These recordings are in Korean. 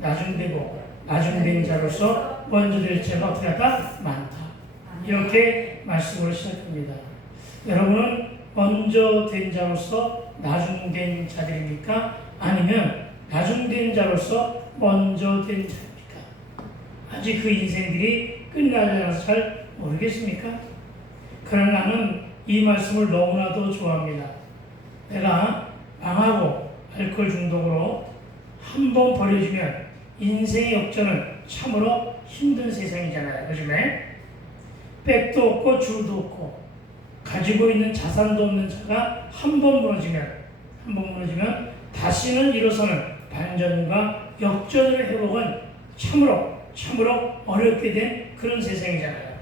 나중되고 나중된 자로서 먼저 될 자가 어떻게 하다? 많다. 이렇게 말씀으로 시작합니다. 여러분은 먼저 된 자로서 나중된 자들입니까? 아니면 나중된 자로서 먼저 된 자입니까? 아직 그 인생들이 끝나지 않아서 잘 모르겠습니까? 그러나 나는 이 말씀을 너무나도 좋아합니다. 내가 망하고 알코올 중독으로 한 번 버려지면 인생의 역전은 참으로 힘든 세상이잖아요. 요즘에 백도 없고 줄도 없고 가지고 있는 자산도 없는 자가 한 번 무너지면 다시는 일어서는 반전과 역전의 회복은 참으로 어렵게 된 그런 세상이잖아요.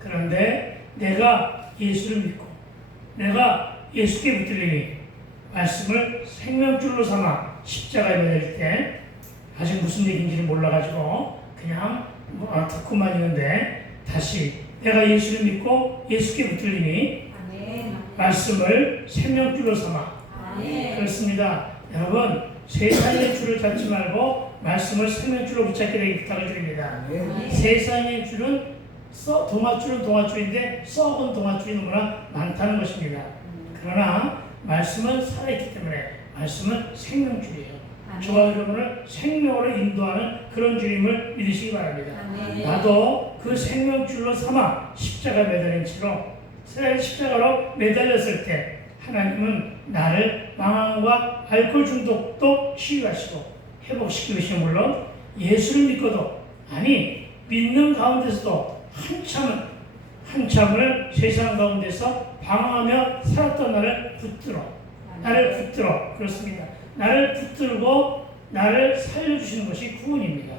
그런데 내가 예수를 믿고 내가 예수께 붙들리니 말씀을 생명줄로 삼아 십자가에 매달 때 아직 무슨 얘기인지를 몰라가지고 그냥 듣고만 있는데 다시 내가 예수를 믿고 예수께 붙들리니 말씀을 생명줄로 삼아. 그렇습니다. 여러분 세상의 줄을 잡지 말고 말씀을 생명줄로 붙잡게 되길 부탁을 드립니다. 세상의 줄은 동아줄은 동아줄인데 썩은 동아줄이 너무나 많다는 것입니다. 그러나 말씀은 살아있기 때문에 말씀은 생명줄이에요. 저와 여러분을 생명으로 인도하는 그런 주님을 믿으시기 바랍니다. 나도 그 생명줄로 삼아 십자가 매달린 채로 십자가로 매달렸을 때 하나님은 나를 망함과 알코올 중독도 치유하시고 회복시키시는 물론 예수를 믿고도 아니 믿는 가운데서도 한참을 세상 가운데서 방황하며 살았던 나를 붙들어 그렇습니다. 나를 붙들고 나를 살려주시는 것이 구원입니다.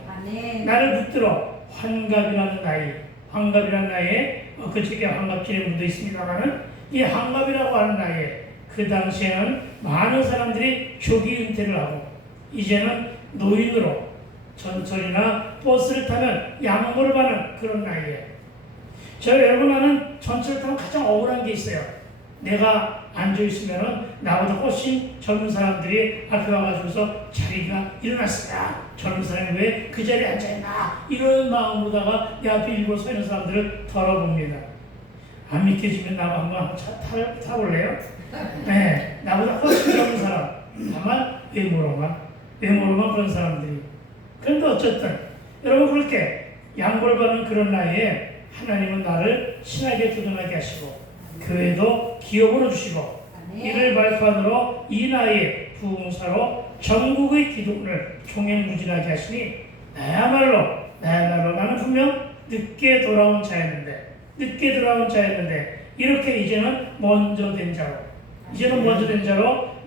나를 붙들어 환갑이라는 나이에 그쪽에 환갑절의 분도 있습니다만은 이 환갑이라고 하는 나이에 그 당시에는 많은 사람들이 조기 은퇴를 하고 이제는 노인으로 전철이나 버스를 타면 양보를 받는 그런 나이에 여러분 나는 전철을 타면 가장 억울한 게 있어요. 내가 앉아있으면 나보다 훨씬 젊은 사람들이 앞에 와가지고서 자리가 일어났습니다. 젊은 사람이 왜 그 자리에 앉아있나 이런 마음으로다가 내 앞에 일부러 서 있는 사람들을 덜어봅니다. 안 믿겨지면 나하고 한번 타볼래요? 네, 나보다 훨씬 젊은 사람 다만 외모로만 그런 사람들이 그런데 어쨌든 여러분 그렇게 양보를 받는 그런 나이에 하나님은 나를 신하게 도전하게 하시고 교회도 기업으로 주시고 이를 발판으로 이 나이에 부흥사로 전국의 기독을 종횡무진하게 하시니 나야말로 나는 분명 늦게 돌아온 자였는데 이렇게 이제는 먼저 된 자로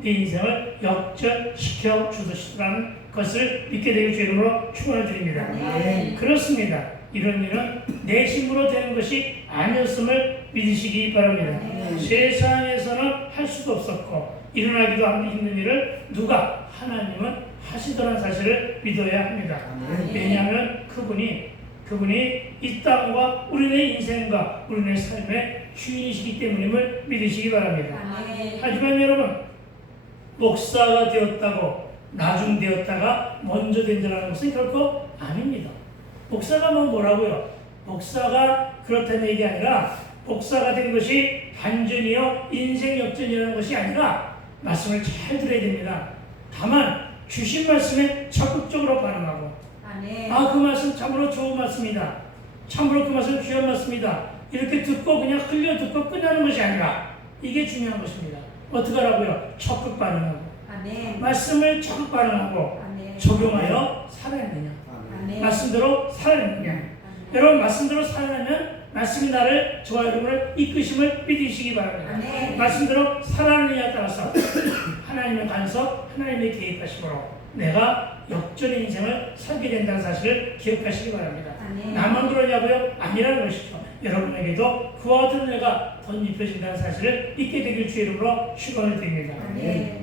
내 인생을 역전시켜 주시라는 것을 믿게 되길 주 이름으로 축원을 드립니다. 그렇습니다. 이런 일은 내 힘으로 되는 것이 아니었음을 믿으시기 바랍니다. 세상에서는 할 수도 없었고 일어나기도 힘든 일을 하나님은 하시더라는 사실을 믿어야 합니다. 왜냐하면 그분이 이 땅과 우리네 인생과 우리네 삶의 주인이시기 때문임을 믿으시기 바랍니다. 하지만 여러분 목사가 되었다고 나중되었다가 먼저 된다는 것은 결코 아닙니다. 목사가 뭐라고요? 목사가 그렇다는 얘기 아니라 목사가 된 것이 반전이요 인생 역전이라는 것이 아니라 말씀을 잘 들어야 됩니다. 다만 주신 말씀에 적극적으로 반응하고 그 말씀 참으로 좋은 말씀이다. 참으로 그 말씀 귀한 말씀이다. 이렇게 듣고 그냥 흘려듣고 끝나는 것이 아니라 이게 중요한 것입니다. 어떻게 하라고요? 적극 반응하고 말씀을 적극 반응하고 적용하여 살아내느냐 말씀대로 살아내느냐 여러분 말씀대로 살아내면 말씀이 나를 저와 여러분을 이끄심을 믿으시기 바랍니다. 말씀대로 살아내느냐에 따라서 하나님의 간섭 하나님의 개입하심으로 내가 역전의 인생을 살게 된다는 사실을 기억하시기 바랍니다. 나만 그러냐고요? 아니라는 것이죠. 여러분에게도 그와 같은 은혜가 덧입혀진다는 사실을 믿게 되길 주 이름으로 축원을 드립니다.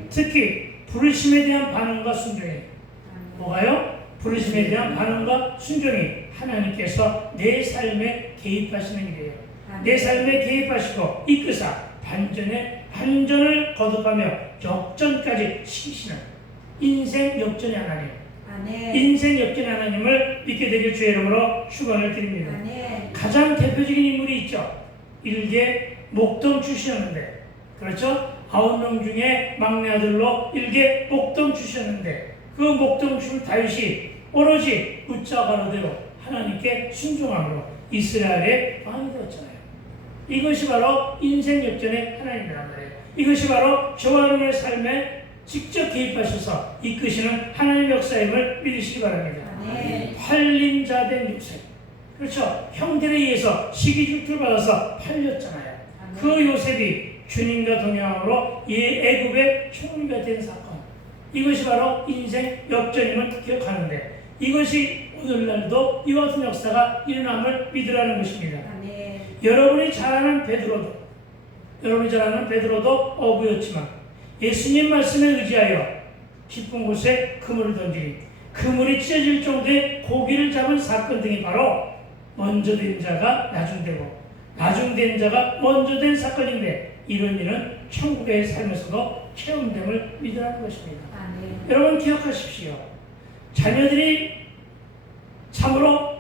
특히 부르심에 대한 반응과 순종이 뭐가요? 부르심에 대한 반응과 순종이 하나님께서 내 삶에 개입하시는 일이에요. 내 삶에 개입하시고 이끄사 반전을 거듭하며 역전까지 시키시는 인생 역전의 하나님 아멘. 인생 역전 하나님을 믿게 되길 주의 이름으로 축원을 드립니다. 아멘. 가장 대표적인 인물이 있죠. 일개 목동 출신이었는데, 그렇죠? 9명 중에 막내 아들로 일개 목동 출신이었는데, 그 목동 출신 다윗이 오로지 묻자가로대로 하나님께 순종함으로 이스라엘의 왕이 되었잖아요. 이것이 바로 인생 역전의 하나님이란 말이에요. 이것이 바로 저와 여러분의 삶에 직접 개입하셔서 이끄시는 하나님의 역사임을 믿으시기 바랍니다. 아멘. 팔린 자 된 요셉, 그렇죠? 형들에 의해서 시기줄투를 받아서 팔렸잖아요. 그 요셉이 주님과 동행함으로 애굽의 총리가 된 사건, 이것이 바로 인생 역전임을 기억하는데, 이것이 오늘날도 이와 같은 역사가 일어남을 믿으라는 것입니다. 아멘. 여러분이 잘 아는 베드로도 어부였지만 예수님 말씀에 의지하여 깊은 곳에 그물을 던지니 그물이 찢어질 정도의 고기를 잡은 사건 등이 바로 먼저 된 자가 나중되고 나중된 자가 먼저 된 사건인데, 이런 일은 천국의 삶에서도 체험됨을 믿으라는 것입니다. 아멘. 여러분 기억하십시오. 자녀들이 참으로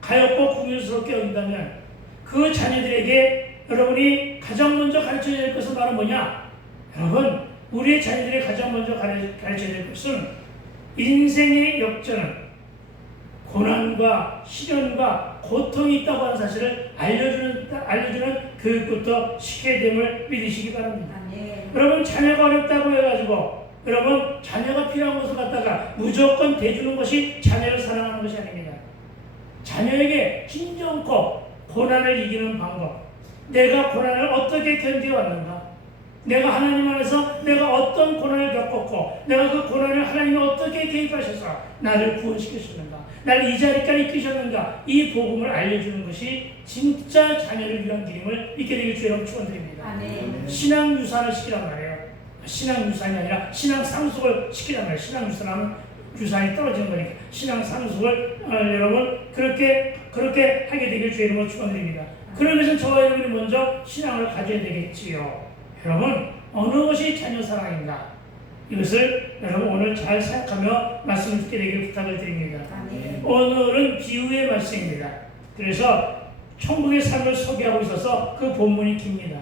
가엾고 궁유스럽게 여긴다면 그 자녀들에게 여러분이 가장 먼저 가르쳐야 될 것은 바로 뭐냐? 여러분, 우리의 자녀들이 가장 먼저 가르쳐야 될 것은 인생의 역전은 고난과 시련과 고통이 있다고 하는 사실을 알려주는 교육부터 시켜야 됨을 믿으시기 바랍니다. 아멘. 여러분, 자녀가 어렵다고 해가지고 여러분 자녀가 필요한 것을 갖다가 무조건 대주는 것이 자녀를 사랑하는 것이 아닙니다. 자녀에게 진정코 고난을 이기는 방법, 내가 고난을 어떻게 견뎌왔는가, 내가 하나님 안에서 내가 어떤 고난을 겪었고 내가 그 고난을 하나님이 어떻게 개입하셔서 나를 구원시키셨는가, 나를 이 자리까지 이끄셨는가, 이 복음을 알려주는 것이 진짜 자녀를 위한 길임을 믿게 되길 주여 축원드립니다. 아멘. 신앙 유산을 시키란 말이에요. 신앙 유산이 아니라 신앙 상속을 시키란 말이에요. 신앙 유산하면 유산이 떨어지는 거니까 신앙 상속을 여러분 그렇게 하게 되길 주의 이름으로 축원드립니다. 그러기 위해서 저와 여러분이 먼저 신앙을 가져야 되겠지요. 여러분, 어느 것이 자녀 사랑인가? 이것을 여러분 오늘 잘 생각하며 말씀을 듣게 되길 부탁을 드립니다. 아멘. 오늘은 비유의 말씀입니다. 그래서 천국의 삶을 소개하고 있어서 그 본문이 깁니다.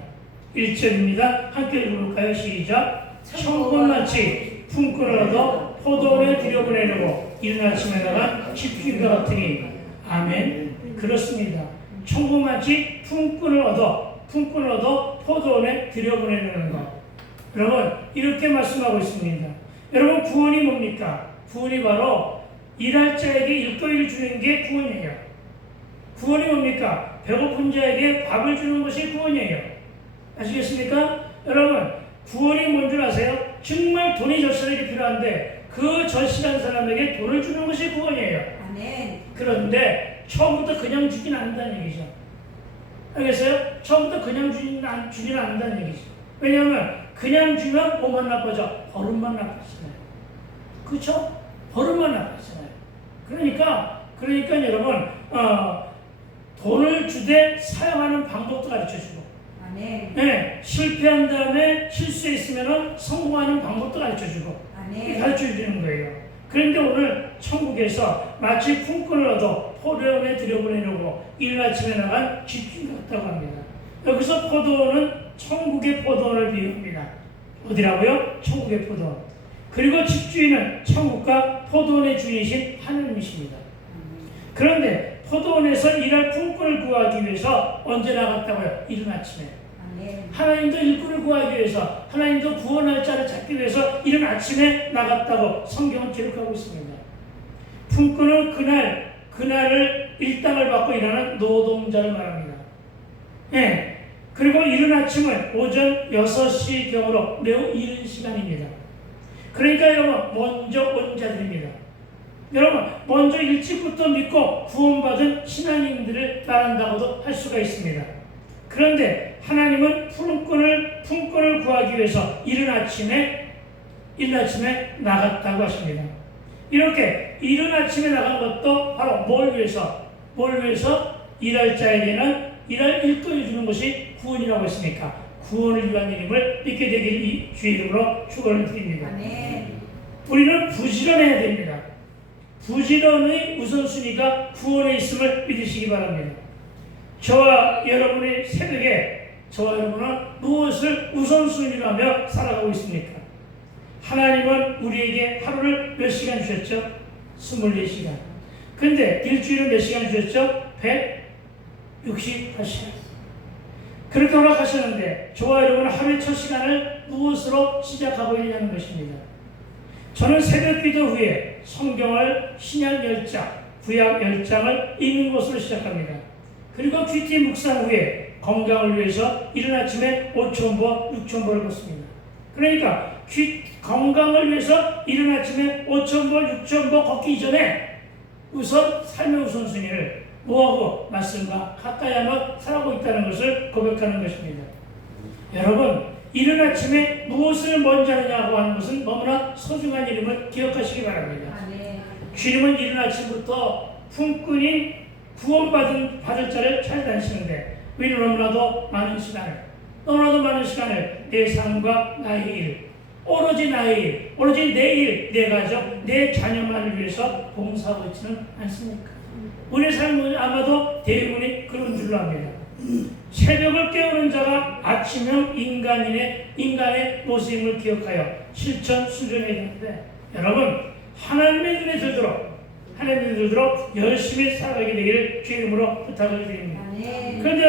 1절입니다. 함께 읽어볼까요? 시작. 천국은 마치 품꾼을 얻어 포도원에 들여보내려고 이른 아침에 나간 집주인과 같으니. 아멘. 그렇습니다. 천국 마치 품꾼을 얻어 포도원에 들여보내려는 것. 여러분, 이렇게 말씀하고 있습니다. 여러분, 구원이 뭡니까? 구원이 바로 일할 자에게 일거리를 주는 게 구원이에요. 구원이 뭡니까? 배고픈 자에게 밥을 주는 것이 구원이에요. 아시겠습니까? 여러분, 구원이 뭔 줄 아세요? 정말 돈이 절실하게 필요한데 그 절실한 사람에게 돈을 주는 것이 구원이에요. 아멘. 그런데 처음부터 그냥 주진 않는다는 얘기죠. 알겠어요? 처음부터 그냥 주진 않는다는 얘기죠. 왜냐하면 그냥 주면 뭐만 나빠져? 버릇만 나빠지잖아요. 그렇죠? 버릇만 나빠지잖아요. 그러니까 여러분 돈을 주되 사용하는 방법도 가르쳐주고, 아멘. 네, 실패한 다음에 실수했으면 성공하는 방법도 가르쳐주고, 아멘. 가르쳐주는 거예요. 그런데 오늘 천국에서 마치 품꾼을 얻어 포도원에 들여보내려고 이른 아침에 나간 집주인 같다고 합니다. 여기서 포도원은 천국의 포도원을 비유합니다. 어디라고요? 천국의 포도원. 그리고 집주인은 천국과 포도원의 주인이신 하나님이십니다. 그런데 포도원에서 일할 품꾼을 구하기 위해서 언제 나갔다고요? 이른 아침에. 아멘. 하나님도 일꾼을 구하기 위해서, 하나님도 구원할 자를 찾기 위해서 이른 아침에 나갔다고 성경은 기록하고 있습니다. 품꾼은 그날을 일당을 받고 일하는 노동자를 말합니다. 예. 그리고 이른 아침은 오전 6시경으로 매우 이른 시간입니다. 그러니까 여러분, 먼저 온 자들입니다. 여러분, 먼저 일찍부터 믿고 구원받은 신앙인들을 말한다고도 할 수가 있습니다. 그런데 하나님은 품꾼을 구하기 위해서 이른 아침에 나갔다고 하십니다. 이렇게 이른 아침에 나간 것도 바로 뭘 위해서? 일할 자에게는 일할 일거리 주는 것이 구원이라고 했으니까 구원을 위한 일임을 믿게 되길 주의 이름으로 축원을 드립니다. 아멘. 우리는 부지런해야 됩니다. 부지런의 우선순위가 구원에 있음을 믿으시기 바랍니다. 저와 여러분의 새벽에 저와 여러분은 무엇을 우선순위로 하며 살아가고 있습니까? 하나님은 우리에게 하루를 몇 시간 주셨죠? 24시간. 근데 일주일은 몇 시간 주셨죠? 168시간. 그렇게 허락하셨는데 저와 여러분은 하루의 첫 시간을 무엇으로 시작하고 있냐는 것입니다. 저는 새벽 기도 후에 성경을 신약 10장, 구약 10장을 읽는 것으로 시작합니다. 그리고 귀티 묵상 후에 건강을 위해서 이른 아침에 5,000보, 6,000보를 걷습니다. 그러니까 건강을 위해서 이른 아침에 5,000보, 6,000보 걷기 이전에 우선 삶의 우선순위를 뭐하고 말씀과 가까이 하며 살아가고 있다는 것을 고백하는 것입니다. 여러분, 이른 아침에 무엇을 먼저 하느냐고 하는 것은 너무나 소중한 일임을 기억하시기 바랍니다. 주님은 이른 아침부터 품꾼인 구원받을 자를 찾아다니시는데 왜 너무나도 많은 시간을 내 삶과 나의 일, 오로지 나의 일, 오로지 내 일, 내 가족, 내 자녀만을 위해서 봉사하고 있지는 않습니까? 우리의 삶은 아마도 대부분이 그런 줄로 압니다. 새벽을 깨우는 자가 아침형 인간의 모습임을 기억하여 실천 수련해야 되는데, 여러분, 하나님의 눈에 들도록 열심히 살아가게 되기를 주 이름으로 부탁을 드립니다. 그런데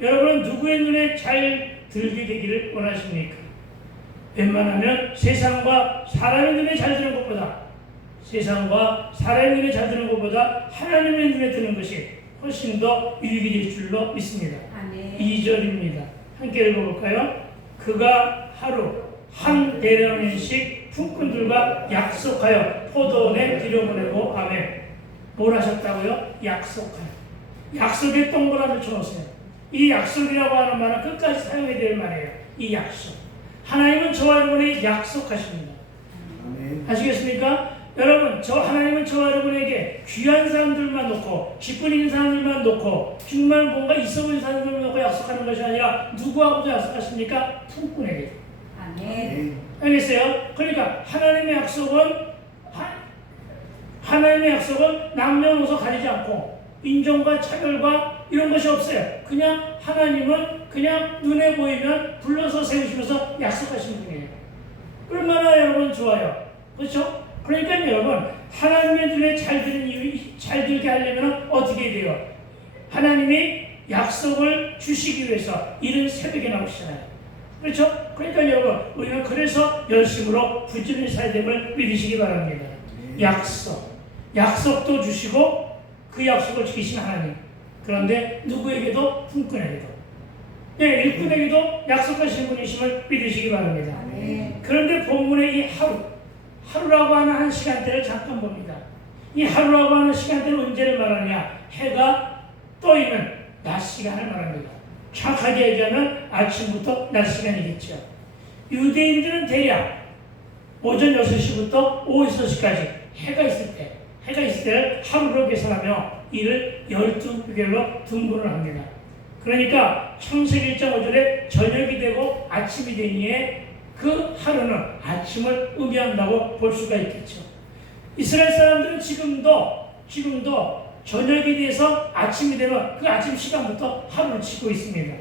여러분은 누구의 눈에 잘 들게 되기를 원하십니까? 웬만하면 세상과 사람의 눈에 잘 드는 것보다 하나님의 눈에 드는 것이 훨씬 더 유익이 될 줄로 믿습니다. 2절입니다. 함께 읽어볼까요? 그가 하루 한 대련인씩 품꾼들과 약속하여 포도원에 들여보내고 하매. 뭘 하셨다고요? 약속하여. 약속에 동그라미 쳐놓으세요. 이 약속이라고 하는 말은 끝까지 사용해야 될 말이에요. 이 약속. 하나님은 저와 여러분에게 약속하십니다. 아시겠습니까? 여러분, 하나님은 저와 여러분에게 귀한 사람들만 놓고, 기쁜 있는 사람들만 놓고, 정말 뭔가 있어 보이는 사람들만 놓고 약속하는 것이 아니라 누구하고도 약속하십니까? 품꾼에게. 알겠어요? 그러니까 하나님의 약속은 남녀노소 가리지 않고 인종과 차별과 이런 것이 없어요. 그냥 하나님은 그냥 눈에 보이면 불러서 세우시면서 약속하신 분이에요. 얼마나 여러분 좋아요. 그렇죠? 그러니까 여러분, 하나님의 눈에 잘 들게 하려면 어떻게 돼요? 하나님이 약속을 주시기 위해서 이른 새벽에 나오시잖아요. 그렇죠? 그러니까 여러분, 우리는 그래서 열심으로 부지런히 살아야 됨을 믿으시기 바랍니다. 약속도 주시고 그 약속을 지키신 하나님. 그런데 누구에게도 품꾼에게도, 일꾼에게도 약속하신 분이심을 믿으시기 바랍니다. 그런데 본문의 이 하루라고 하는 한 시간대를 잠깐 봅니다. 이 하루라고 하는 시간대는 언제를 말하냐? 해가 떠 있는 낮 시간을 말합니다. 정확하게 얘기하면 아침부터 낮 시간이겠죠. 유대인들은 대략 오전 6시부터 오후 6시까지 해가 있을 때를 하루로 계산하며 이를 12별로 분분을 합니다. 그러니까 창세기 1.5절에 저녁이 되고 아침이 되니에 그 하루는 아침을 의미한다고 볼 수가 있겠죠. 이스라엘 사람들은 지금도 저녁이 돼서 아침이 되면 그 아침 시간부터 하루를 치고 있습니다.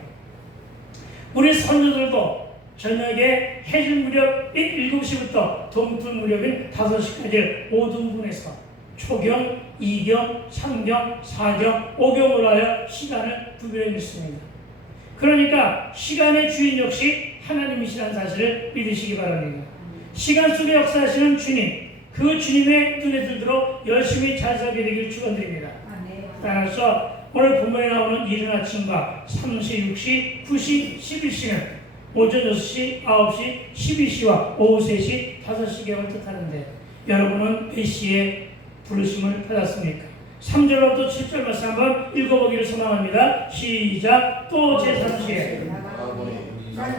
우리 선조들도 저녁에 해질 무렵 7시부터 동풀 무렵인 5시까지 5등분해서 초경, 2경, 3경, 4경, 5경으로 하여 시간을 구별해 냈습니다. 그러니까 시간의 주인 역시 하나님이시라는 사실을 믿으시기 바랍니다. 시간 속에 역사하시는 주님, 그 주님의 눈에 들도록 열심히 잘 살게 되길 축원드립니다. 따라서 오늘 본문에 나오는 이른 아침과 3시, 6시, 9시, 11시는 오전 6시, 9시, 12시와 오후 3시, 5시경을 뜻하는데 여러분은 몇 시에 부르심을 받았습니까? 3절부터 7절 말씀 한번 읽어보기를 소망합니다. 시작. 또 제3시에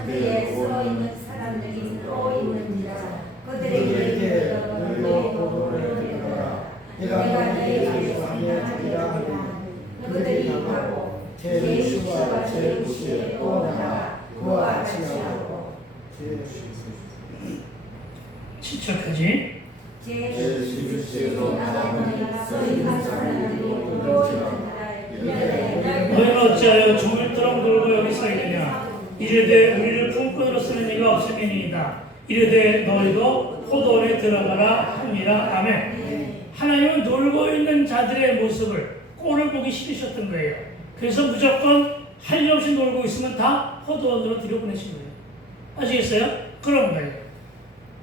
그에 서 있는 사람들이 또 있는지라 그들에게 너의 보도를 들어라. 내가 너희에게 상하리라 하면 그들이 가고 제6시와 제9시에 또 나가 그와 같이 하고 7절까지 제11시에도 나가는 서있는 사람들이 또 있느니라. 너희는 어찌하여 종일토록 놀고 여기 서 있느냐. 이르되 우리를 품꾼으로 쓰는 이가 없음이니이다. 이르되 너희도 포도원에 들어가라 하니라. 아멘. 하나님은 놀고 있는 자들의 모습을, 꼴을 보기 싫으셨던 거예요. 그래서 무조건 할 일 없이 놀고 있으면 다 포도원으로 들여보내신 거예요. 아시겠어요? 그런 거예요.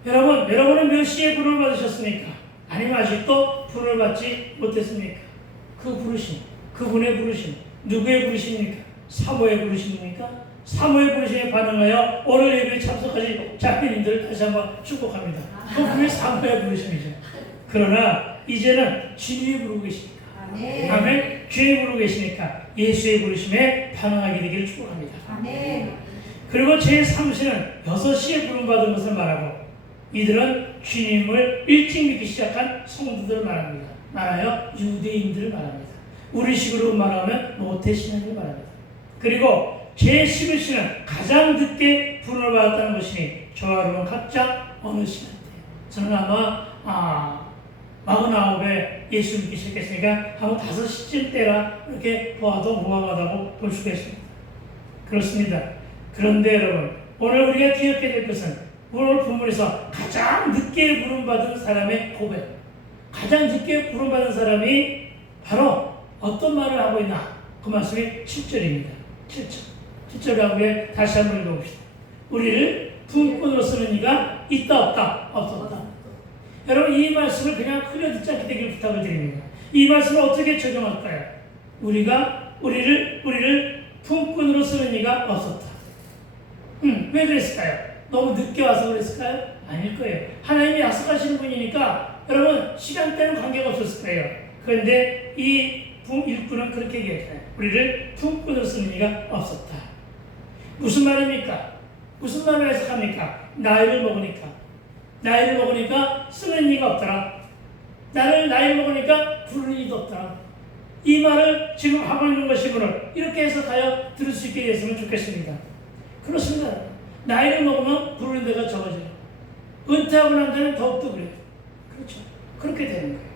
여러분은 몇 시에 부름을 받으셨습니까? 아니면 아직도 부름을 받지 못했습니까? 그 부르심, 그분의 부르심, 누구의 부르심입니까? 사모의 부르심입니까? 사모의 부르심에 반응하여 오늘 예배에 참석하신 장로님들을 다시 한번 축복합니다. 그분의 사모의 부르심이죠. 그러나 이제는 주님이 부르고 계십니다. 아멘. 주님이 부르고 계시니까 예수의 부르심에 반응하게 되기를 축복합니다. 아멘. 그리고 제3시는 6시에 부름받은 것을 말하고, 이들은 주님을 일찍 믿기 시작한 성도들을 말하여 유대인들을 말합니다. 우리식으로 말하면 모태신앙을 말합니다. 그리고 제11시는 가장 늦게 부름을 받았다는 것이니 저와 여러분 각자 어느 시간대요? 저는 아마 49에 예수 믿기 시작했으니까 한 5시쯤 때라 이렇게 보아도 무방하다고 볼 수가 있습니다. 그렇습니다. 그런데 여러분, 오늘 우리가 기억해야 될 것은 오늘 본문에서 가장 늦게 부름받은 사람의 고백, 가장 늦게 부름받은 사람이 바로 어떤 말을 하고 있나? 그 말씀이 7절입니다. 7절 하고에 다시 한번 읽어봅시다. 우리를 품꾼으로 쓰는 이가 있다 없다? 없었다. 여러분, 이 말씀을 그냥 흘려듣지 않게 되길 부탁을 드립니다. 이 말씀을 어떻게 적용할까요? 우리를 품꾼으로 쓰는 이가 없었다. 왜 그랬을까요? 너무 늦게 와서 그랬을까요? 아닐 거예요. 하나님이 약속하시는 분이니까 여러분 시간대는 관계가 없었을 거예요. 그런데 이 일꾼은 그렇게 얘기했잖아요. 우리를 품꾼으로 쓰는 이가 없었다. 무슨 말입니까? 무슨 말을 해석합니까? 나이를 먹으니까 쓰는 이가 없더라. 나이를 먹으니까 부르는 이도 없더라. 이 말을 지금 하고 있는 것이 오늘 이렇게 해석하여 들을 수 있게 됐으면 좋겠습니다. 그렇습니다. 나이를 먹으면 부르는 데가 적어져요. 은퇴하고 난 데는 더욱더 그래요. 그렇죠. 그렇게 되는 거예요.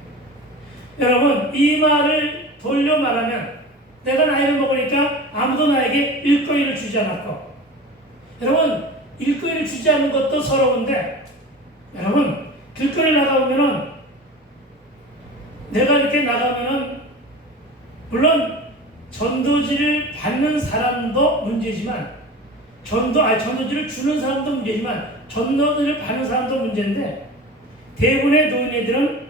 여러분, 이 말을 돌려 말하면 내가 나이를 먹으니까 아무도 나에게 일거리를 주지 않았고, 여러분, 일거리를 주지 않는 것도 서러운데, 여러분, 길거리 나가보면은 내가 이렇게 나가면은 물론 전도지를 받는 사람도 문제지만 전도지를 주는 사람도 문제지만 전도지를 받는 사람도 문제인데, 대부분의 노인네들은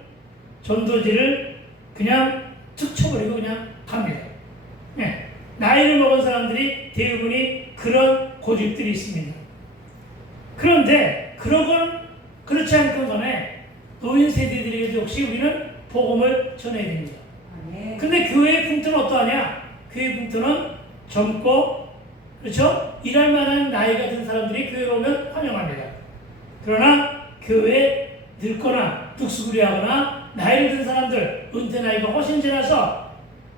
전도지를 그냥 툭 쳐버리고 그냥 갑니다. 네. 나이를 먹은 사람들이 대부분이 그런 고집들이 있습니다. 그런데 그렇지 않건 간에 노인 세대들에게도 역시 우리는 복음을 전해야 됩니다. 근데 교회의 풍토는 어떠하냐? 교회의 풍토는 젊고, 그렇죠? 일할 만한 나이가 든 사람들이 교회로 오면 환영합니다. 그러나 교회에 늙거나 뚝수구리하거나 나이를 든 사람들, 은퇴 나이가 훨씬 지나서,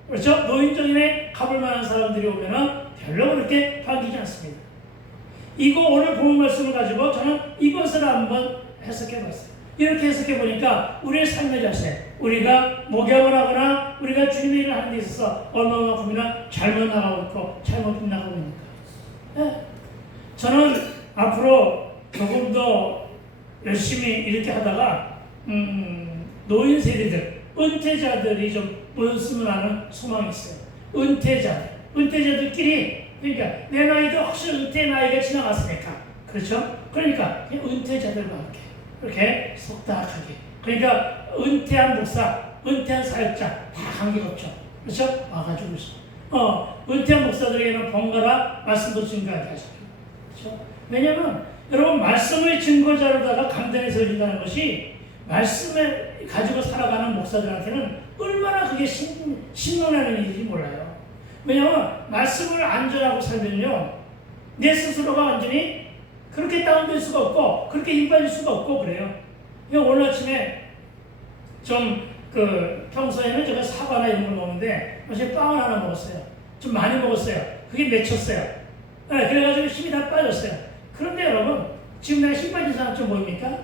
그렇죠? 노인정인에 가볼 만한 사람들이 오면은 별로 그렇게 반기지 않습니다. 이거 오늘 본 말씀을 가지고 저는 이것을 한번 해석해봤어요. 이렇게 해석해보니까 우리의 삶의 자세, 우리가 목욕을 하거나 우리가 주님의 일을 하는 데 있어서 얼마만큼이나 잘못 나가고 있고 잘못 빗나가고 있는가. 네. 저는 앞으로 조금 더 열심히 이렇게 하다가 노인 세대들, 은퇴자들이 좀 모였으면 하는 소망이 있어요. 은퇴자들끼리, 그러니까 내 나이도 확실히 은퇴 나이가 지나갔으니까, 그렇죠? 그러니까 은퇴자들과 이렇게 속닥하게, 그러니까 은퇴한 목사, 은퇴한 사역자 다 관계가 없죠. 그렇죠? 와가지고 있어. 은퇴한 목사들에게는 번갈아 말씀도 증거하게 하죠. 그렇죠? 왜냐하면 여러분, 말씀의 증거자로다가 강단에 서진다는 것이 말씀을 가지고 살아가는 목사들한테는 얼마나 그게 신론하는 일인지 몰라요. 왜냐하면 말씀을 안전하고 살면요, 내 스스로가 완전히 그렇게 다운될 수가 없고 그렇게 힘 빠질 수가 없고 그래요. 오늘 아침에 평소에는 제가 사과나 이런 걸 먹는데 어제 빵을 하나 먹었어요. 좀 많이 먹었어요. 그게 맺혔어요. 네, 그래가지고 힘이 다 빠졌어요. 그런데 여러분, 지금 내가 힘 빠진 사람 좀 보입니까?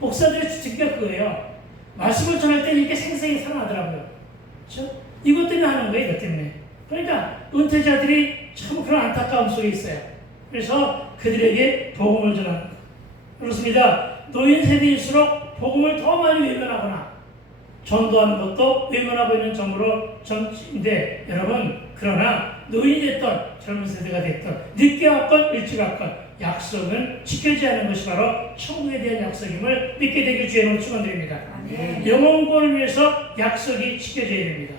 목사들의 주특기가 그거예요. 말씀을 전할 때 이렇게 생생히 살아나더라고요. 그렇죠? 이것 때문에 하는 거예요. 이것 때문에. 그러니까 은퇴자들이 참 그런 안타까움 속에 있어요. 그래서 그들에게 복음을 전하는 것. 그렇습니다. 노인 세대일수록 복음을 더 많이 외면하거나 전도하는 것도 외면하고 있는 점인데 여러분, 그러나 노인이 됐던 젊은 세대가 됐던 늦게 왔건 일찍 왔건 약속은 지켜지지 않는 것이 바로 천국에 대한 약속임을 믿게 되길 주의 이름으로 축원드립니다. 영혼 구원을 위해서 약속이 지켜져야 됩니다.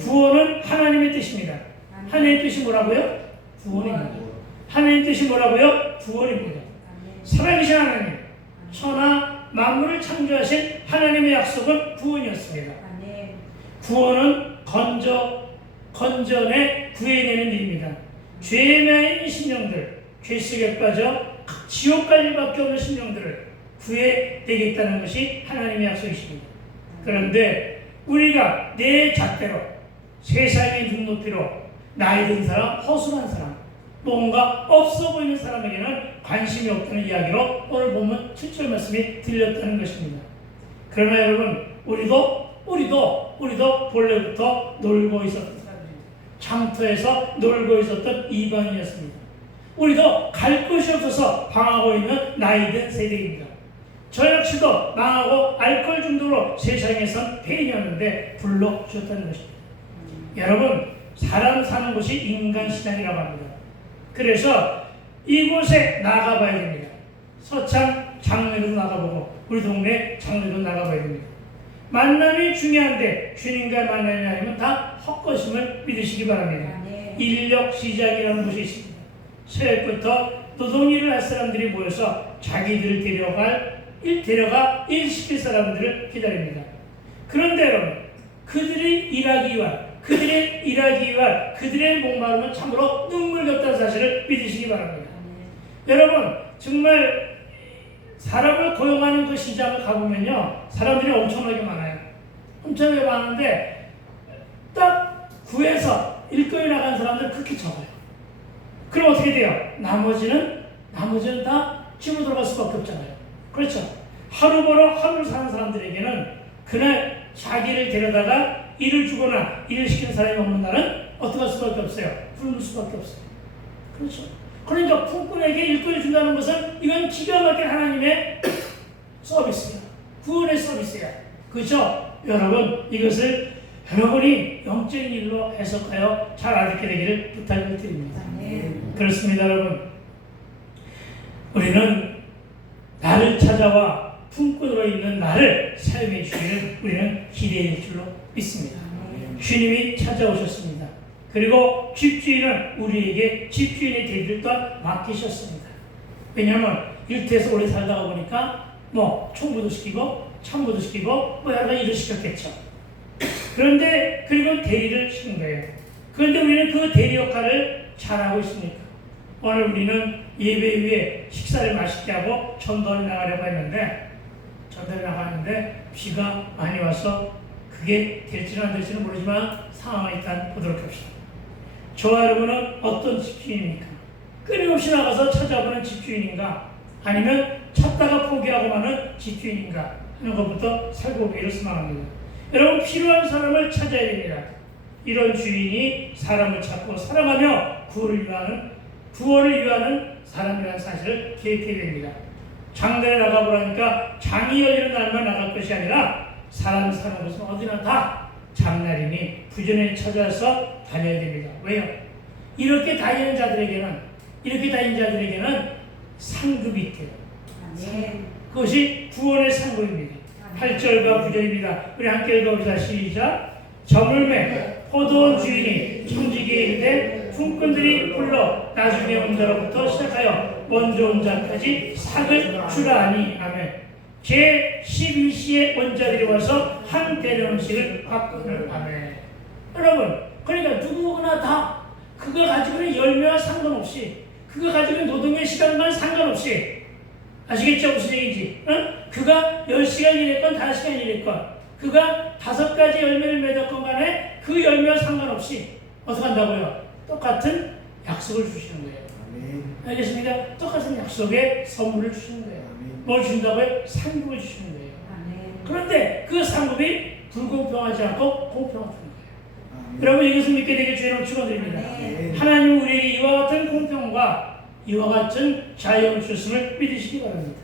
구원은 하나님의 뜻입니다. 하나님의 뜻이 뭐라고요? 구원입니다. 하나님의 뜻이 뭐라고요? 구원입니다. 살아계신 하나님, 천하 만물을 창조하신 하나님의 약속은 구원이었습니다. 구원은 건전에 구해내는 일입니다. 죄에 매인 심령들, 죄 속에 빠져 지옥 갈 일밖에 없는 심령들을 구해내겠다는 것이 하나님의 약속이십니다. 그런데 우리가 내 잣대로 세상의 눈높이로 나이 든 사람, 허술한 사람, 뭔가 없어 보이는 사람에게는 관심이 없다는 이야기로 오늘 보면 7절 말씀이 들렸다는 것입니다. 그러나 여러분, 우리도 본래부터 놀고 있었던 사람입니다. 장터에서 놀고 있었던 이방인이었습니다. 우리도 갈 곳이 없어서 방황하고 있는 나이든 세대입니다. 저 역시도 망하고 알코올 중독으로 세상에선 폐인이었는데 불러주셨다는 것입니다. 여러분, 사람 사는 곳이 인간시장이라고 합니다. 그래서 이곳에 나가봐야 됩니다. 서창 장례도 나가보고 우리 동네 장례도 나가봐야 됩니다. 만남이 중요한데 주님과 만남이 아니면 다 헛것임을 믿으시기 바랍니다. 인력 시작이라는 곳이 있습니다. 새벽부터 노동일을 할 사람들이 모여서 자기들을 데려가 일시킬 사람들을 기다립니다. 그런데 여러분, 그들의 일하기 위한 그들의 목마름은 참으로 눈물 같다는 사실을 믿으시기 바랍니다. 여러분, 정말 사람을 고용하는 그 시장을 가보면요, 사람들이 엄청나게 많아요. 엄청나게 많은데 딱 구해서 일거리 나간 사람들은 그렇게 적어요. 그럼 어떻게 돼요? 나머지는 다 집으로 들어갈 수밖에 없잖아요. 그렇죠? 하루 벌어 하루를 사는 사람들에게는 그날 자기를 데려다가 일을 주거나 일을 시키는 사람이 없는 날은 어떻게 할 수밖에 없어요? 굶을 수밖에 없어요. 그렇죠? 그러니까 품꾼에게 일꾼을 준다는 것은 이건 기가 막힌 하나님의 서비스야. 구원의 서비스야. 그렇죠? 여러분, 이것을 여러분이 영적인 일로 해석하여 잘 알게 되기를 부탁을 드립니다. 그렇습니다, 여러분. 우리는 나를 찾아와 품꾼으로 있는 나를 사용해 주기를 우리는 기대할 줄로 믿습니다. 주님이 찾아오셨습니다. 그리고 집주인은 우리에게 집주인의 대리를 또한 맡기셨습니다. 왜냐하면 일터에서 오래 살다가 보니까 총무도 시키고 참모도 시키고 여러 가지 일을 시켰겠죠. 그런데 그리고 대리를 시킨 거예요. 그런데 우리는 그 대리 역할을 잘하고 있습니까? 오늘 우리는 예배 후에 식사를 맛있게 하고 전도를 나가려고 했는데 비가 많이 와서 그게 될지는 안 될지는 모르지만 상황을 일단 보도록 합시다. 저와 여러분은 어떤 집주인입니까? 끊임없이 나가서 찾아보는 집주인인가? 아니면 찾다가 포기하고 마는 집주인인가? 하는 것부터 살펴보기를 소망합니다. 여러분, 필요한 사람을 찾아야 됩니다. 이런 주인이 사람을 찾고 사랑하며 구원을 위하는 사람이라는 사실을 기억해야 됩니다. 장단에 나가보라니까 장이 열리는 날만 나갈 것이 아니라 사람 사는 곳은 어디나 다 장날이니 부지런히 찾아서 다녀야 됩니다. 왜요? 이렇게 다니는 자들에게는 상급이 있대요. 그것이 구원의 상급입니다. 8절과 9절입니다. 우리 함께 읽어봅시다. 시작. 저물매 포도원 주인이 청지기에 이르되 품꾼들이 불러 나중에 온 자로부터 시작하여 먼저 온 자까지 상을 주라 하니. 아멘. 제12시에 원자들이 와서 한 대련식을 받거늘. 아멘. 여러분, 그러니까 누구나 다 그가 가지고 있는 열매와 상관없이, 그가 가지고 있는 노동의 시간과 상관없이, 아시겠죠? 무슨 얘기인지? 응? 그가 10시간 일했건 5시간 일했건, 그가 5가지 열매를 맺었건 간에 그 열매와 상관없이 어떻게 한다고요? 똑같은 약속을 주시는 거예요. 아멘. 알겠습니까? 똑같은 약속의 선물을 주시는 거예요. 아멘. 뭘 주신다고요? 상급을 주시는 거예요. 그런데 그 상급이 불공평하지 않고 공평한 거예요. 여러분 이것을 믿게 되길 주님으로 축원드립니다. 하나님은 우리에게 이와 같은 공평과 이와 같은 자유를 주셨음을 믿으시기 바랍니다.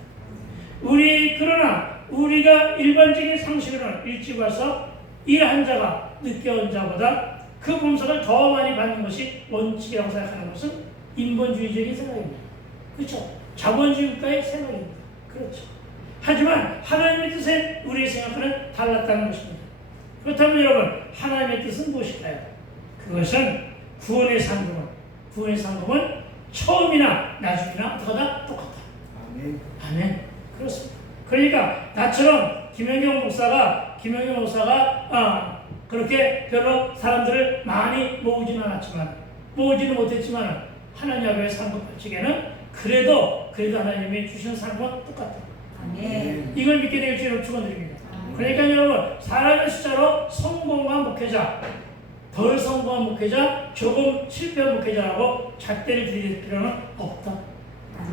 그러나 우리가 일반적인 상식으로는 일찍 와서 일한 자가 늦게 온 자보다 그 봉사를 더 많이 받는 것이 원칙이라고 생각하는 것은 인본주의적인 생각입니다. 그렇죠? 자본주의 국가의 생각입니다. 그렇죠. 하지만 하나님의 뜻에 우리의 생각과는 달랐다는 것입니다. 그렇다면 여러분, 하나님의 뜻은 무엇일까요? 그것은 구원의 상급은 처음이나 나중이나 어떡하다? 똑같다. 아멘. 그렇습니다. 그러니까 나처럼 김영경 목사가 그렇게 별로 사람들을 많이 모으지는 못했지만 하나님 앞에 상급 발칙에는 그래도 하나님이 주신 상급은 똑같다. 이걸 믿게 되길 주님으로 축원드립니다. 그러니까 여러분, 사람의 숫자로 성공한 목회자, 덜 성공한 목회자, 조금 실패한 목회자라고 잣대를 들이댈 필요는 없다.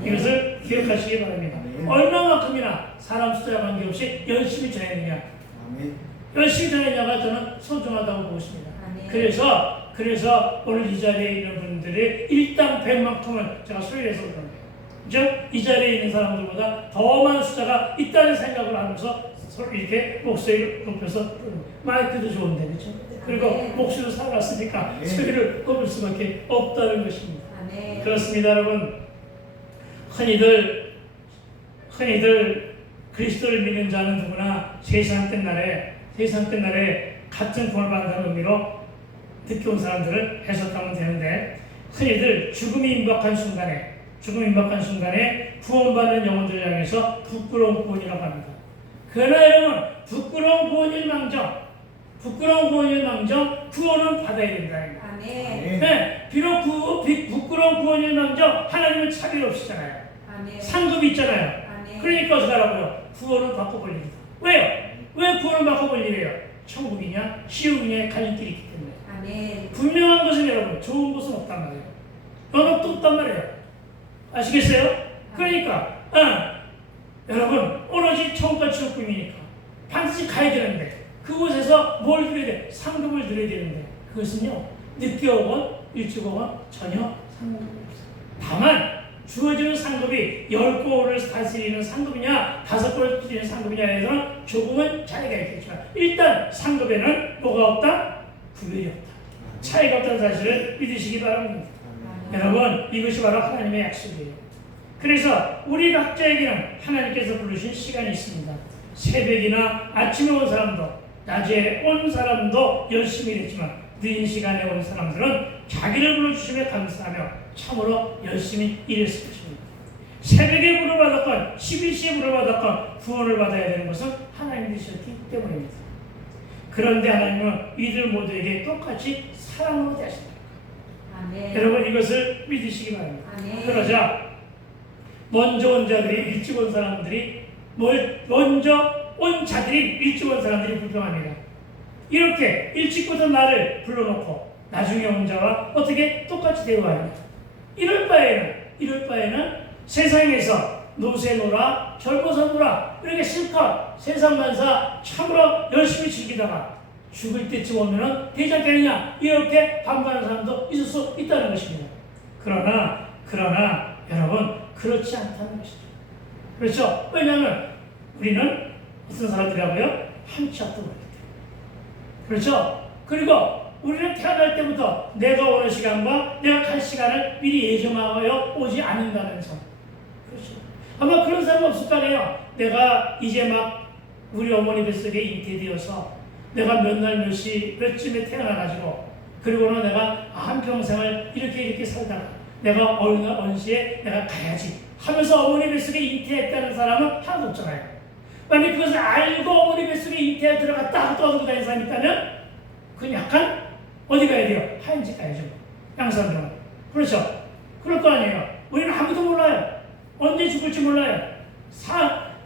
이것을 기억하시기 바랍니다. 얼마만큼이나 사람 숫자와 관계없이 열심히 전했느냐, 열심히 전했냐가 저는 소중하다고 보고 있습니다. 그래서 오늘 이 자리에 있는 분들의 일당 100만큼을 제가 소유해서 그런 거예요. 그죠? 이 자리에 있는 사람들보다 더 많은 숫자가 있다는 생각을 하면서 서로 이렇게 목소리를 높여서 마이크도 좋은데, 그렇죠? 그리고 목소리도 살았으니까 소리를 뽑을 수밖에 없다는 것입니다. 그렇습니다, 여러분. 흔히들 그리스도를 믿는 자는 누구나 세상 끝날에 같은 구원을 받는다는 의미로 듣게 온 사람들을 해석하면 되는데, 흔히들 죽음이 임박한 순간에 구원받는 영혼들을 향해서 부끄러운 구원이라고 합니다. 그러나 여러분, 부끄러운 구원일망정 구원은 받아야 된다. 네, 비록 부끄러운 구원일망정 하나님은 차별 없으시잖아요. 상급이 있잖아요. 그러니까 어떻게 하라고요? 구원을 받고 볼 일이다. 왜요? 왜 구원을 받고 볼 일이에요? 천국이냐 지옥이냐의 갈림길이 있기 때문에. 분명한 것은 여러분, 좋은 것은 없단 말이에요. 연합도 없단 말이에요. 아시겠어요? 그러니까 여러분, 오로지 천국과 지옥뿐이니까 반드시 가야 되는데, 그곳에서 뭘 드려야 돼? 상급을 드려야 되는데, 그것은요, 늦게 오건 일찍 오건 전혀 상관이 없어요. 다만 주어지는 상급이 10골을 다스리는 상급이냐 5골을 다스리는 상급이냐에서는 조금은 차이가 있겠지만, 일단 상급에는 뭐가 없다? 구별이 없다. 차이가 없다는 사실을 믿으시기 바랍니다. 여러분, 이것이 바로 하나님의 약속이에요. 그래서 우리 각자에게는 하나님께서 부르신 시간이 있습니다. 새벽이나 아침에 온 사람도, 낮에 온 사람도 열심히 일했지만 늦은 시간에 온 사람들은 자기를 불러주심에 감사하며 참으로 열심히 일했을 것입니다. 새벽에 부르받았건 12시에 부르받았건 구원을 받아야 되는 것은 하나님이셨기 때문입니다. 그런데 하나님은 이들 모두에게 똑같이 사랑으로 대하십니다. 여러분, 이것을 믿으시기 바랍니다. 그러자 먼저 온 자들이 일찍 온 사람들이 일찍 온 사람들이 불평합니다. 이렇게 일찍부터 나를 불러놓고 나중에 온 자와 어떻게 똑같이 대우하냐. 이럴 바에는 세상에서 노세노라 젊어서 놀아 이렇게 실컷 세상 만사 참으로 열심히 즐기다가 죽을 때쯤 오면은 되지 않겠느냐, 이렇게 반발하는 사람도 있을 수 있다는 것입니다. 그러나 여러분, 그렇지 않다는 것이죠. 그렇죠? 왜냐하면 우리는 어떤 사람들이라고요? 한치 앞도 모르기 때문에. 그렇죠? 그리고 우리는 태어날 때부터 내가 오는 시간과 내가 갈 시간을 미리 예정하여 오지 않는다면서. 그렇죠? 아마 그런 사람 없을 거 아니에요. 내가 이제 막 우리 어머니 뱃속에 잉태되어서 내가 몇 날 몇쯤에 태어나가지고, 그리고는 내가 한평생을 이렇게 살다가 내가 어느 시에 내가 가야지 하면서 어머니 뱃속에 잉태했다는 사람은 하나도 없잖아요. 만약 그것을 알고 어머니 뱃속에 잉태에 들어갔다 하고 떠들고 다니는 사람이 있다면 그건 약간 어디 가야 돼요? 하얀 집 가야죠. 양사람들은. 그렇죠? 그럴 거 아니에요. 우리는 아무도 몰라요. 언제 죽을지 몰라요.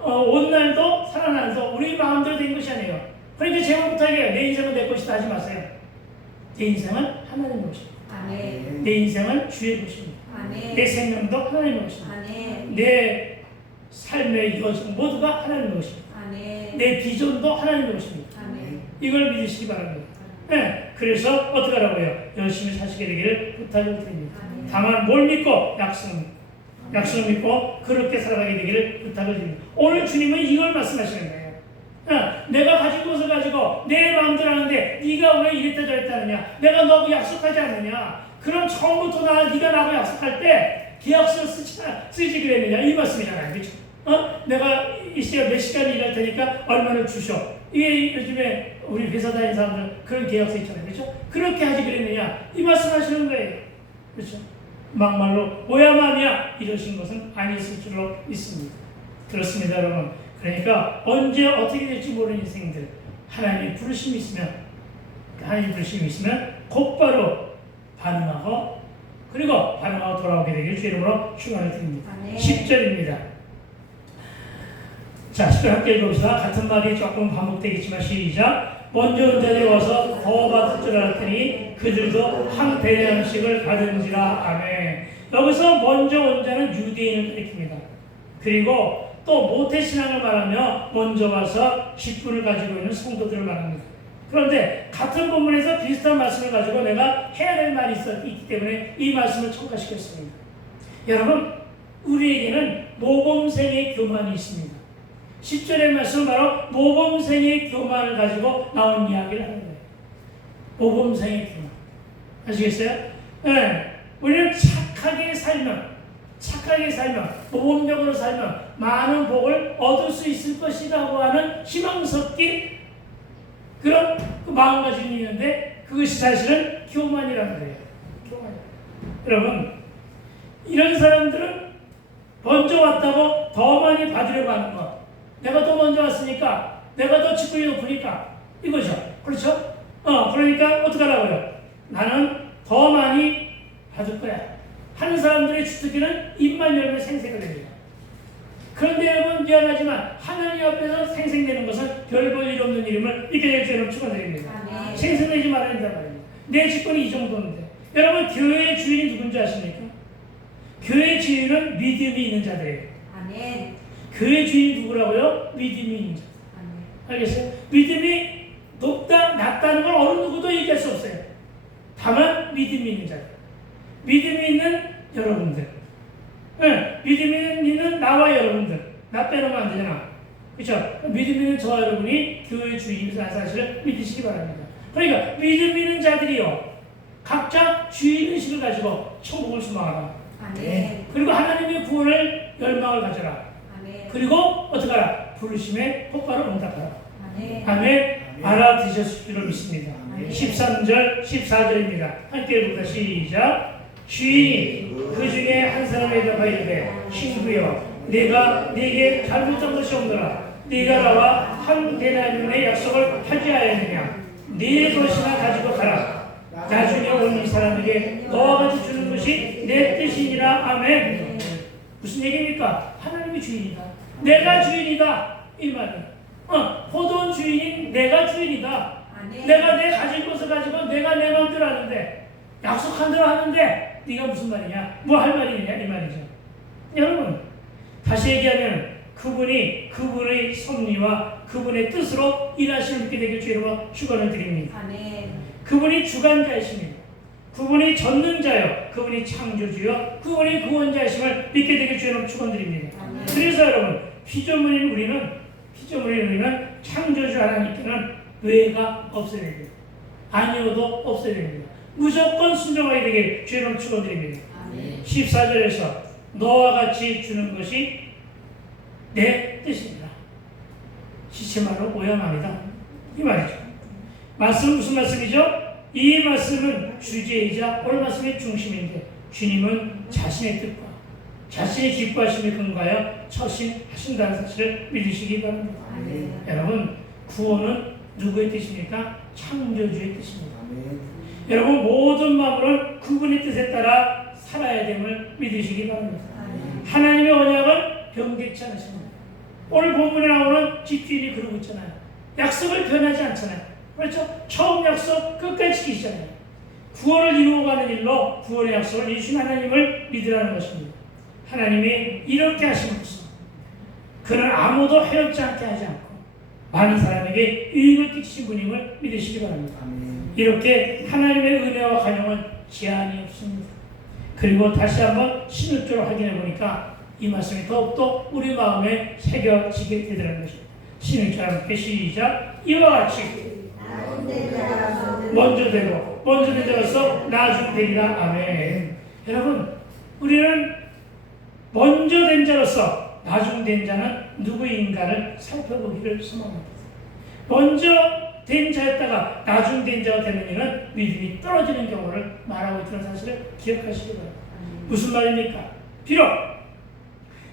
온 날도 살아난 날도 우리 마음대로 된 것이 아니에요. 그러니까 제목부터 얘기해요. 내 인생은 내 것이다 하지 마세요. 내 인생은 하나님의 것입니다. 내 인생은 주의 것입니다. 내 생명도 하나님의 것입니다. 삶의 여정 모두가 하나님의 것입니다. 아멘. 내 비전도 하나님의 것입니다. 아멘. 이걸 믿으시기 바랍니다. 네, 그래서 어떻게 하라고요? 열심히 사시게 되기를 부탁을 드립니다. 아멘. 다만 뭘 믿고? 약속을 믿고 그렇게 살아가게 되기를 부탁을 드립니다. 오늘 주님은 이걸 말씀하시는 거예요. 내가 가진 것을 가지고 내 마음대로 하는데 네가 왜 이랬다 저랬다 하느냐? 내가 너하고 약속하지 않느냐? 그럼 처음부터 네가 나하고 약속할 때 계약서를 쓰지 그랬느냐? 이 말씀이잖아요. 그렇죠? 내가 이 시간 몇 시간 일할 테니까 얼마를 주셔. 이게 요즘에 우리 회사 다니는 사람들 그런 계약서 있잖아요. 그렇죠? 그렇게 하지 그랬느냐? 이 말씀하시는 거예요. 그렇죠? 막말로 오야마냐 이러신 것은 아니었을 줄로 믿습니다. 그렇습니다, 여러분. 그러니까 언제 어떻게 될지 모르는 인생들 하나님의 부르심이 있으면 곧바로 반응하고 그리고 반응하고 돌아오게 되길 주 이름으로 축원을 드립니다. 10절입니다. 자, 10절 함께 읽어봅시다. 같은 말이 조금 반복되겠지만 시작. 먼저 온 자들이 와서 더 받을 줄 알았더니 그들도 한 대량씩을 받은지라. 아멘. 여기서 먼저 온 자는 유대인을 가리킵니다. 그리고 또 모태신앙을 말하며 먼저 와서 직분을 가지고 있는 성도들을 말합니다. 그런데 같은 본문에서 비슷한 말씀을 가지고 내가 해야 될 말이 있기 때문에 이 말씀을 첨가시켰습니다. 여러분, 우리에게는 모범생의 교만이 있습니다. 10절의 말씀은 바로 모범생의 교만을 가지고 나온 이야기를 하는 거예요. 모범생의 교만. 아시겠어요? 네. 우리는 착하게 살면 모범적으로 살면 많은 복을 얻을 수 있을 것이라고 하는 희망 섞인 그런 마음가짐이 있는데 그것이 사실은 교만이라는 거예요. 교만. 여러분, 이런 사람들은 먼저 왔다고 더 많이 받으려고 하는 것. 내가 더 먼저 왔으니까 내가 더 직분이 높으니까 이거죠. 그렇죠? 그러니까 어떻게 하라고요? 나는 더 많이 받을 거야 하는 사람들의 주특기는 입만 열면 생색을 냅니다. 그런데 여러분 미안하지만 하나님 앞에서 생색내는 것은 별 볼 일 없는 일임을 믿게 될 줄은 축원드립니다. 생색내지 말아야 된단 말입니다. 내 직분이 이 정도인데 여러분 교회의 주인이 누군지 아십니까? 교회의 주인은 믿음이 있는 자들이에요. 아멘. 교회의 주인이 누구라고요? 믿음이 있는 자. 알겠어요? 믿음이 낮다는 걸 어느 누구도 얘기할 수 없어요. 다만 믿음이 있는 자들. 믿음이 있는 여러분들. 믿음이 있는 나와 여러분들. 나 빼놓으면 안 되잖아. 그렇죠? 믿음이 있는 저와 여러분이 교회의 주인이라는 사실을 믿으시기 바랍니다. 그러니까 믿음 있는 자들이요. 각자 주인의식을 가지고 천국을 소망하라. 아멘. 그리고 하나님의 구원을 열망을 가져라. 아멘. 그리고 어떻게 하라? 부르심에 곧바로 응답하라. 아멘. 아멘. 알아드셨을 줄로 믿습니다. 아멘. 13절, 14절입니다. 함께 읽어보자. 시작. 주인이 그 중에 한 사람에게 이르되 친구여 내가 네게 잘못한 것이 없노라. 네가 나와 한 데나리온의 약속을 하지 않았느냐. 네 것이나 가지고 가라. 나중에 온 이 사람에게 너와 같이 주는 것이 내 뜻이니라. 아멘. 무슨 얘기입니까? 하나님이 주인이다. 내가 주인이다. 이 말은 포도원 주인인 내가 주인이다. 아멘. 내가 내 가진 것을 가지고 내가 내 마음대로 하는데 약속한 대로 하는데 네가 무슨 말이냐? 뭐 할 말이냐? 이 말이죠. 여러분 다시 얘기하면 그분의 섭리와 그분의 뜻으로 일하시는 믿게 되길 주로 축원을 드립니다. 아멘. 그분이 주관자이십니다. 그분이 전능자요, 그분이 창조주요, 그분이 구원자이심을 믿게 되길 주로 축원드립니다. 아멘. 그래서 여러분 피조물인 우리는 창조주 하나님께는 외가 없어야 됩니다. 아니어도 없어야 됩니다. 무조건 순종하게 되길 주로 축원드립니다. 14절에서 너와 같이 주는 것이 내 뜻입니다. 시체말로 오야만이다. 이 말이죠. 말씀은 무슨 말씀이죠? 이 말씀은 주제이자 오늘 말씀의 중심인데 주님은 자신의 뜻과 자신의 기뻐하심에 근거하여 처신하신다는 사실을 믿으시기 바랍니다. 여러분 구원은 누구의 뜻입니까? 창조주의 뜻입니다. 여러분 모든 마음으로는 그분의 뜻에 따라 살아야 됨을 믿으시기 바랍니다. 하나님의 언약은 변개치 않으십니다. 오늘 본문에 나오는 집주인이 그러고 있잖아요. 약속을 변하지 않잖아요. 그렇죠? 처음 약속 끝까지 지키시잖아요. 구원을 이루어가는 일로 구원의 약속을 이루신 하나님을 믿으라는 것입니다. 하나님이 이렇게 하심으로써 그는 아무도 해롭지 않게 하지 않고 많은 사람에게 유익을 끼치신 분임을 믿으시기 바랍니다. 이렇게 하나님의 은혜와 관용은 제한이 없습니다. 그리고 다시 한번 16절을 확인해 보니까 이 말씀이 더욱더 우리 마음에 새겨지게 되더라는 것입니다. 16절 함께 시작. 이와 같이 먼저 된 자로서 나중 되리라. 아멘. 여러분, 우리는 먼저 된 자로서 나중 된 자는 누구인가를 살펴보기를 소망합니다. 먼저 된 자였다가 나중 된 자가 되는 이는 믿음이 떨어지는 경우를 말하고 있다는 사실을 기억하시기 바랍니다. 무슨 말입니까? 비록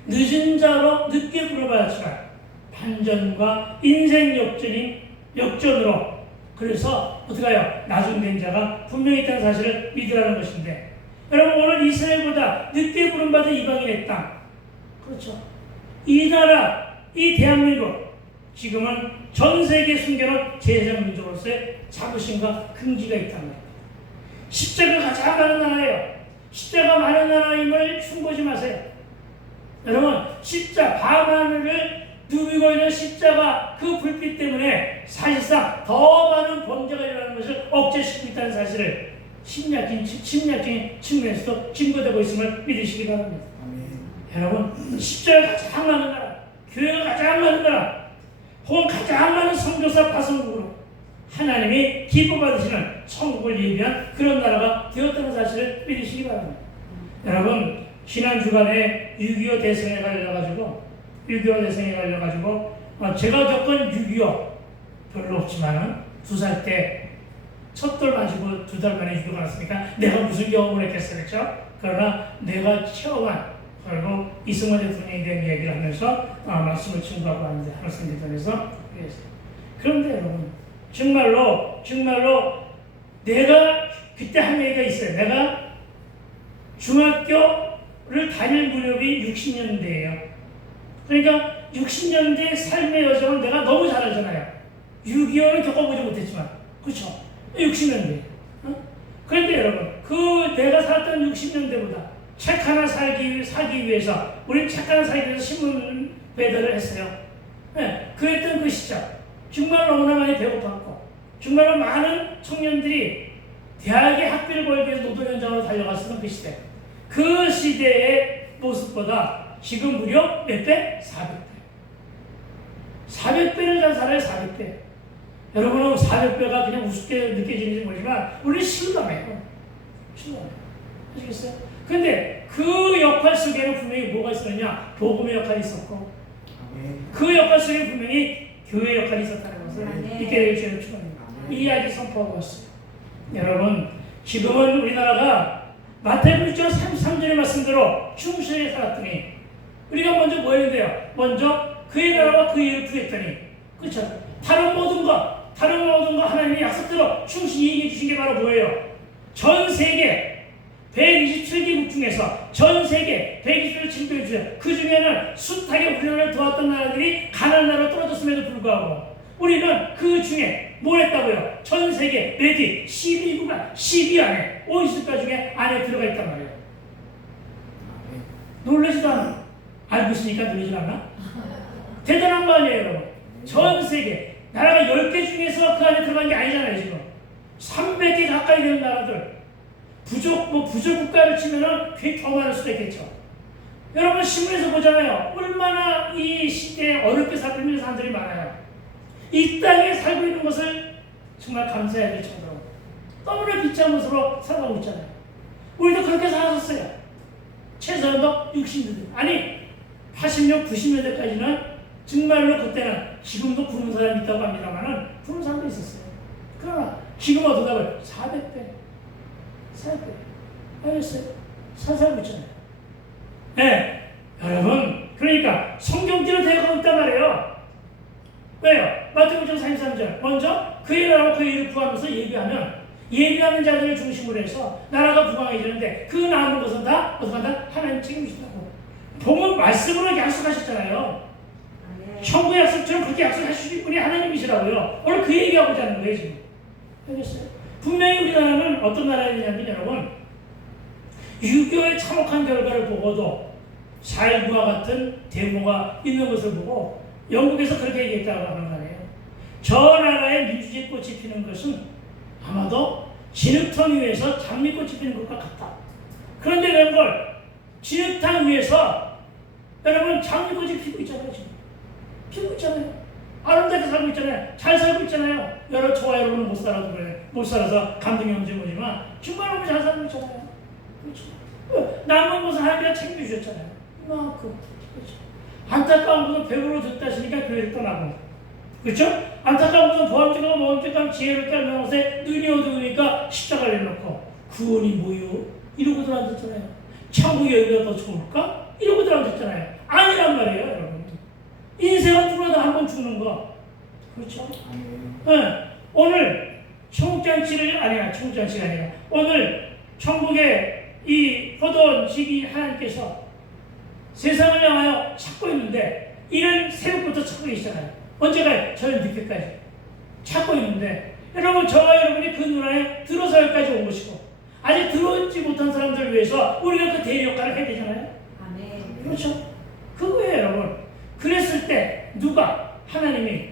늦은 자로 늦게 부름받았지만 반전과 인생 역전으로 그래서 어떻게 해요? 나중 된 자가 분명히 있다는 사실을 믿으라는 것인데, 여러분, 오늘 이스라엘보다 늦게 부름받은 이방인의 땅, 그렇죠? 이 나라, 이 대한민국, 지금은 전 세계에 숨겨놓은 제사장 민족으로서의 자부심과 긍지가 있다는 겁니다. 십자가가 가장 많은 나라예요. 십자가 많은 나라임을 흉보지 마세요. 여러분, 밤하늘을 누비고 있는 십자가 그 불빛 때문에 사실상 더 많은 범죄가 일어나는 것을 억제시키고 있다는 사실을 심리학적인 측면에서도 증거되고 있음을 믿으시기 바랍니다. 여러분, 십자가가 가장 많은 나라, 교회가 가장 많은 나라, 혹은 가장 많은 선교사 파송국으로 하나님이 기뻐받으시는 천국을 예비한 그런 나라가 되었다는 사실을 믿으시기 바랍니다. 여러분, 지난 주간에 6.25 대성에 갈려가지고 제가 겪은 6.25 별로 없지만은 2살 때 첫 돌 맞이고 2달 만에 6.25가 났으니까 내가 무슨 경험을 했겠어요, 그렇죠? 그러나 내가 체험한, 그리고 이승만 대통령에 대한 이야기를 하면서 말씀을 증거하고 왔는데, 하늘성대전에서. 그런데 여러분, 정말로 내가 그때 한 얘기가 있어요. 내가 중학교를 다닐 무렵이 60년대예요. 그러니까 60년대 삶의 여정을 내가 너무 잘 알잖아요. 6.25는 겪어보지 못했지만, 그렇죠? 60년대. 그런데 여러분, 내가 살았던 60년대보다 책 하나 사기 위해서, 우리는 책 하나 사기 위해서 신문 배달을 했어요. 네, 그랬던 그 시절, 정말 너무나 많이 배고팠고, 정말로 많은 청년들이 대학의 학비를 벌기 위해서 노동 현장으로 달려갔었던 그 시대. 그 시대의 모습보다 지금 무려 몇 배? 400배. 400배를 잘 살아요, 400배. 여러분은 400배가 그냥 우습게 느껴지는지 모르지만, 우리는 실감해요. 아시겠어요? 근데 그 역할 속에는 분명히 뭐가 있었느냐? 복음의 역할이 있었고, 그 역할 속에 분명히 교회 역할이 있었다는 것을 믿게 되길 주님을 축원합니다. 이 이야기 선포하고 왔어요. 여러분, 지금은 우리나라가 마태복음 6장 33절의 말씀대로 충실히 살았더니, 우리가 먼저 뭐 했는데요? 먼저 그의 나라와 그 일을 구했더니, 그렇죠? 다른 모든 거 하나님의 약속대로 충실히 이행해 주신 게 바로 뭐예요? 전 세계 127개국 중에서 전 세계 127개를 징표해 주세요. 그 중에는 숱하게 우리나라를 도왔던 나라들이 가난한 나라로 떨어졌음에도 불구하고 우리는 그 중에 뭘 했다고요? 전 세계 레디 12국가 12 안에 50가 중에 안에 들어가 있단 말이에요. 놀라지도 않아. 알고 있으니까 놀라지 않나? 대단한 거 아니에요, 여러분. 전 세계 나라가 10개 중에서 그 안에 들어간 게 아니잖아요, 지금. 300개 가까이 되는 나라들. 부족 국가를 치면은 굉장히 더 많을 수도 있겠죠. 여러분, 신문에서 보잖아요. 얼마나 이 시대에 어렵게 살고 있는 사람들이 많아요. 이 땅에 살고 있는 것을 정말 감사해야 될 정도로 너무나 비참한 것으로 살아가고 있잖아요. 우리도 그렇게 살았었어요. 최소한도 60년대. 아니, 80년, 90년대까지는 정말로 그때는 지금도 부른 사람이 있다고 합니다만은 부른 사람도 있었어요. 그러나 지금은 어떻게 하고요? 400배. 400배. 알겠어요? 살고 있잖아요. 네. 여러분, 그러니까 성경대로 되어가고 있단 말이에요. 왜요? 마태복음 33절. 먼저 그의 나라와 그의 일을 구하면서 예비하는 자들을 중심으로 해서 나라가 부강해지는데 그 남은 것은 다 어떡한다? 하나님 책임지신다고. 복음 말씀으로 약속하셨잖아요. 천국의 약속처럼 그렇게 약속하실 분이 하나님이시라고요. 오늘 그 얘기하고자 하는 거예요, 지금. 알겠어요? 분명히 우리나라는 어떤 나라였냐면 여러분, 6.25의 참혹한 결과를 보고도 살구와 같은 대모가 있는 것을 보고 영국에서 그렇게 얘기했다고 하는 거 아니에요. 저 나라의 민주주의 꽃이 피는 것은 아마도 진흙탕 위에서 장미꽃이 피는 것과 같다. 그런데 그런 걸 진흙탕 위에서 여러분 장미꽃이 피고 있잖아요. 지금 피고 있잖아요. 아름답게 살고 있잖아요. 잘 살고 있잖아요. 저와 여러분은 못 살아도 그래. 못 살아서 감동이 없는 거지만 정말 너무 잘 살고 있잖아요. 그렇죠. 남은 것은 하나님이 챙겨주셨잖아요. 이만큼. 그렇죠. 안타까운 것은 배부로 듣다 하시니까 교회를 떠나고. 그렇죠? 안타까운 것은 보암직하고 모함직하고 지혜롭게 하는 것에 눈이 어두우니까 십자가를 내놓고 구원이 뭐요? 이러고들 앉았잖아요. 천국이 여기가 더 좋을까? 이러고들 앉았잖아요. 아니란 말이에요, 여러분. 인생은 누구라도 한 번 죽는 거. 그렇죠? 네. 오늘 천국잔치가 아니라 오늘 천국의 이 포도원 지기 하나님께서 세상을 향하여 찾고 있는데 이는 새벽부터 찾고 계시잖아요. 언제까지? 저녁 늦게까지 찾고 있는데 여러분 저와 여러분이 그 누나에 들어서 여기까지 온 것이고 아직 들어오지 못한 사람들을 위해서 우리가 그 대리 역할을 해야 되잖아요. 아멘. 그렇죠? 그거예요, 여러분. 그랬을 때 누가 하나님이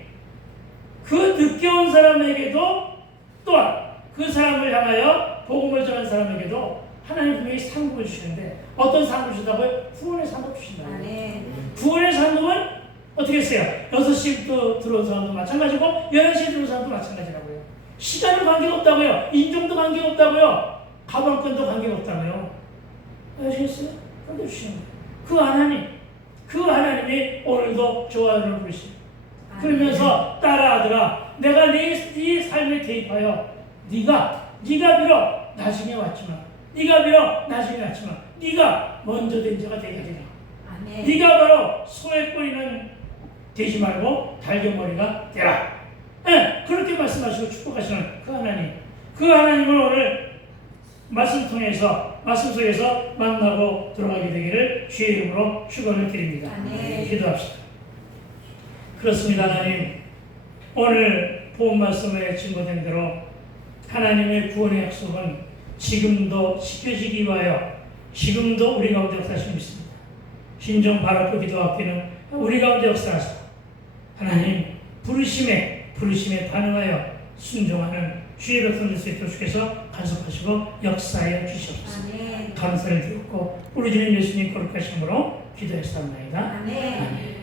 그 늦게 온 사람에게도 또한 그 사람을 향하여 복음을 전한 사람에게도 하나님 분명히 상급을 주시는데 어떤 상급을 주다고요? 구원의 상급 주신다고요. 아멘. 구원의 상급은 어떻게 했어요? 6시부터 들어온 사람도 마찬가지고 11시에 들어온 사람도 마찬가지라고요. 시간은 관계가 없다고요. 인종도 관계가 없다고요. 가방끈도 관계가 없다고요. 아시겠어요? 그런데 주시는 거예요. 그 하나님이 오늘도 저와 여러분을 부르십니다. 그러면서 따라하더라. 내가 네 삶에 개입하여 네가 비록 나중에 왔지만 네가 먼저 된 자가 되게 하리라. 아멘. 네가 바로 소의 꼬리는 되지 말고 달걀머리가 되라. 네, 그렇게 말씀하시고 축복하시는 그 하나님을 오늘 말씀 속에서 만나고 들어가게 되기를 주의 이름으로 축원을 드립니다. 아멘. 기도합시다. 그렇습니다. 하나님, 오늘 본 말씀에 증거된 대로 하나님의 구원의 약속은 지금도 지켜지기 위하여 지금도 우리 가운데 역사하시고 있습니다. 신정 바라고 기도하기는 우리 가운데 역사하사 하나님 부르심에 반응하여 순종하는 주의 백성 될 수 있도록 주께서 간섭하시고 역사하여 주시옵소서. 아멘. 감사를 드렸고 우리 주님 예수님 거룩하심으로 기도했사옵나이다. 아멘.